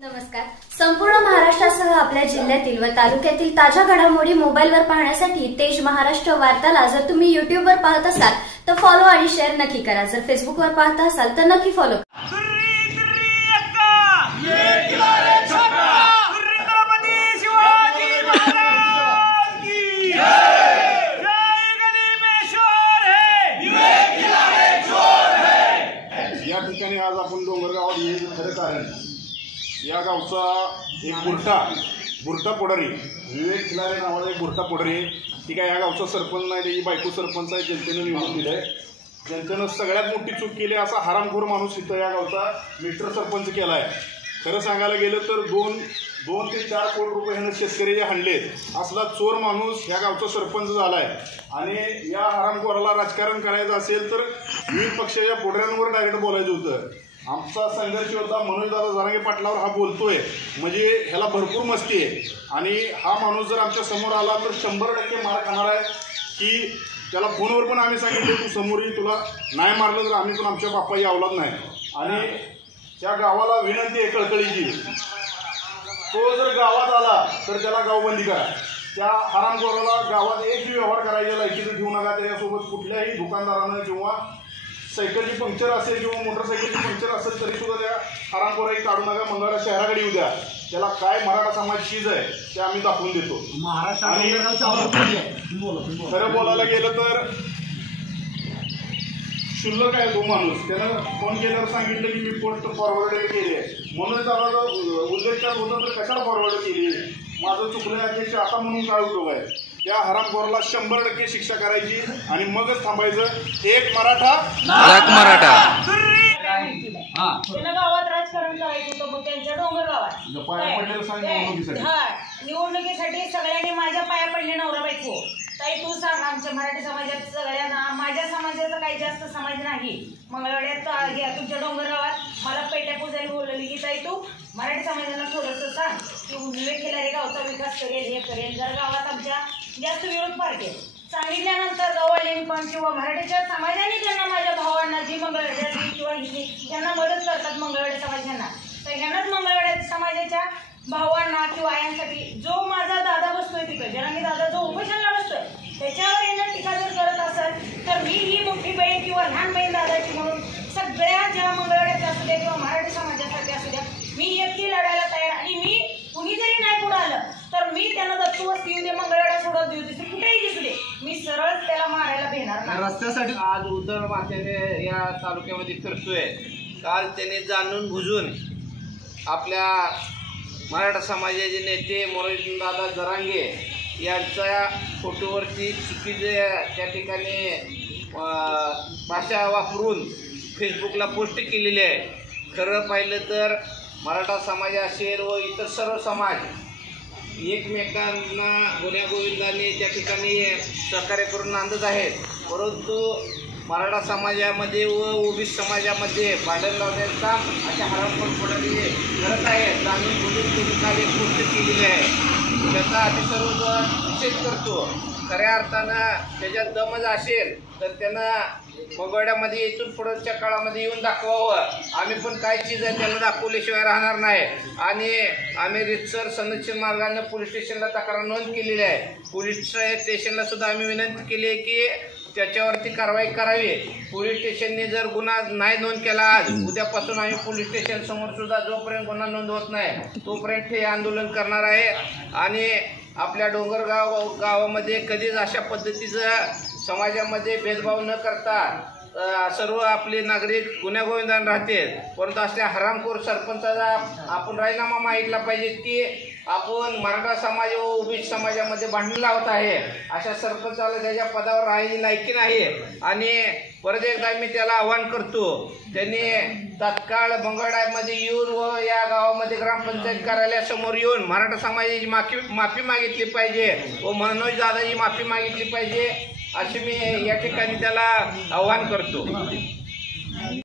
नमस्कार. संपूर्ण महाराष्ट्रासह आपल्या जिल्ह्यातील व तालुक्यातील ताज्या घडामोडी मोबाईलवर पाहण्यासाठी तेज महाराष्ट्र वार्ताला जर तुम्ही युट्यूबवर पाहत असाल तर फॉलो आणि शेअर नक्की करा. जर फेसबुकवर पाहत असाल तर नक्की फॉलो करा. या ठिकाणी आज आपण डोंगरगावात येण्याचं खरं कारण या गावचा एक बुरटा पोडरी विवेक खिलारे नावाचा एक बुरटा पोडरी ठीक आहे. या गावचा सरपंच नाही, त्याची बायको सरपंच आहे. जनतेनं निवडून दिलं आहे. जनतेनं सगळ्यात मोठी चूक केली. असा हरामखोर माणूस इथं या गावचा मिस्टर सरपंच केला आहे. खरं सांगायला गेलं तर 2 ते 4 कोटी रुपये ह्यानं शेतकरी आणलेत. असला चोर माणूस या गावचा सरपंच झाला आहे. आणि या हरामखोराला राजकारण करायचं असेल तर विविध पक्षाच्या पोडऱ्यांवर डायरेक्ट बोलायचं होतं. आमचा संघर्ष होता मनोजदादा जरांगे पाटलावर हा बोलतोय म्हणजे ह्याला भरपूर मस्ती आहे. आणि हा माणूस जर आमच्या समोर आला तर 100% मार खाणार आहे. की त्याला फोनवर पण आम्ही सांगितलं तू समोर ये, तुला नाही मारलं तर आम्ही पण आमच्या बाप्पाही अवलाद नाही. आणि त्या गावाला विनंती आहे कळकळीची, तो जर गावात आला तर त्याला गावबंदी करा. त्या हरामखोराला गावात एकही व्यवहार करायच्या लायकीचं ठेवू नका. त्याच्यासोबत कुठल्याही दुकानदारानं किंवा सायकलची पंक्चर असेल किंवा मोटरसायकलची पंक्चर असेल तरी सुद्धा त्या हरामखोराही काढू नका. मंगळवार शहराकडे येऊ द्या. त्याला काय मराठा समाज शीज आहे ते आम्ही दाखवून देतो. आणि खरं बोलायला गेलं तर शुल्लक आहे तो माणूस. त्यानं फोन केल्यावर सांगितलं की मी पोस्ट फॉरवर्ड केली आहे म्हणून त्याला उल्लेख करत होता तर कशाला फॉरवर्ड केली. माझं चुकलं अध्यक्ष आता म्हणून काय उपयोग आहे. त्या हरामखोराला 100% शिक्षा करायची आणि मगच थांबायचं. एक मराठा गावात राजकारण करायचं होतं. मग त्यांच्या डोंगर गावात निवडणुकीसाठी सगळ्यांनी माझ्या पाया पडले नवरा बायको. ताई तू सांग आमच्या मराठी समाजात सगळ्यांना, माझ्या समाजाचा काही जास्त समाज नाही. मंगळवाड्यात तुमच्या डोंगर गावात मला पेट्या पुजारी बोलवली की ताई तू मराठी समाजाला थोडंसं सांग की विवेक खिलारे गावचा विकास करेल, हे करेल. जर गावात आमच्या जास्त विरोध पार्टी सांगितल्यानंतर गावाले पण किंवा मराठीच्या समाजाने त्यांना, माझ्या भावांना जी मंगळवाड्याची किंवा ज्यांना मदत करतात मंगळवाड्या समाजांना, तर ह्यांनाच मंगळवाड्या समाजाच्या भावांना किंवा आयांसाठी जो माझा दादा बसतोय तिकडे जरांगे दादा जो उपोषणाला बसतोय त्याच्यावर येणं टीका जर करत असेल तर मी ही मोठी बहीण किंवा लहान बहीण दादाची म्हणून सगळ्या ज्या मंगळवाड्याच्या असू द्या किंवा मराठी समाजासाठी असू द्या मी एकटी लढायला तयार. आणि मी कुणी जरी नाही पुढं आलं तर मी त्यांना दत्तू वस्ती येऊ दे, मंगळवाड्या सोडत देऊ दे, कुठेही दिसू दे, मी सरळ त्याला मारायला भेटणार नाही. रस्त्यासाठी आज उद्धव मातेने या तालुक्यामध्ये फिरतोय. काल त्याने जाणून बुजून आपल्या मराठा समाजाचे नेते मनोजदादा जरांगे यांच्या फोटोवरती चुकीचे त्या ठिकाणी भाषा वापरून फेसबुकला पोस्ट केलेली आहे. खरं पाहिलं तर मराठा समाज असेल व इतर सर्व समाज एकमेकांना गुण्यागोविंदाने त्या ठिकाणी सहकार्य करून नांदत आहेत. परंतु मराठा समाजामध्ये व ओबीसी समाजामध्ये भांडण लावण्याचं काम अशा हरामखोरपणाने करत आहेत. जाणून बुजून त्यांनी काल एक गोष्ट केलेली आहे. त्याचा आम्ही सर्वजण निषेध करतो. खऱ्या अर्थानं त्याच्यात दमच असेल तर त्यानं मंगळवाड्यामध्ये इथून पुढच्या काळामध्ये येऊन दाखवावं. आम्ही पण काय चीज आहे त्याला दाखवल्याशिवाय राहणार नाही. आणि आम्ही रितसर संरक्षण मार्गाने पोलीस स्टेशनला तक्रार नोंद केलेली आहे. पोलीस स्टेशनला सुद्धा आम्ही विनंती केली आहे की त्याच्यावरती कारवाई करावी. पोलीस स्टेशनने जर गुन्हा नाही नोंद केला आज उद्यापासून आम्ही पोलीस स्टेशन समोर सुद्धा जोपर्यंत गुन्हा नोंद होत नाही तोपर्यंत हे आंदोलन करणार आहे. आणि आपल्या डोंगरगाव गावामध्ये कधीच अशा पद्धतीचं समाजामध्ये भेदभाव न करता सर्व आपले नागरिक गुण्यागोविंदाने राहते. परंतु असल्या हरामखोर सरपंचाचा आपण राजीनामा मागितला पाहिजे की आपण मराठा समाज व ओबीसी समाजामध्ये भांडण लावत आहे. अशा सरपंचाला त्याच्या पदावर राहायची लायकी नाही. आणि परत एकदा मी त्याला आवाहन करतो त्यांनी तात्काळ मंगळवाड्यामध्ये येऊन व या गावामध्ये ग्रामपंचायत कार्यालयासमोर येऊन मराठा समाजाची माफी मागितली पाहिजे व मनोजदादाची माफी मागितली पाहिजे अशी मी या ठिकाणी त्याला आवाहन करतो.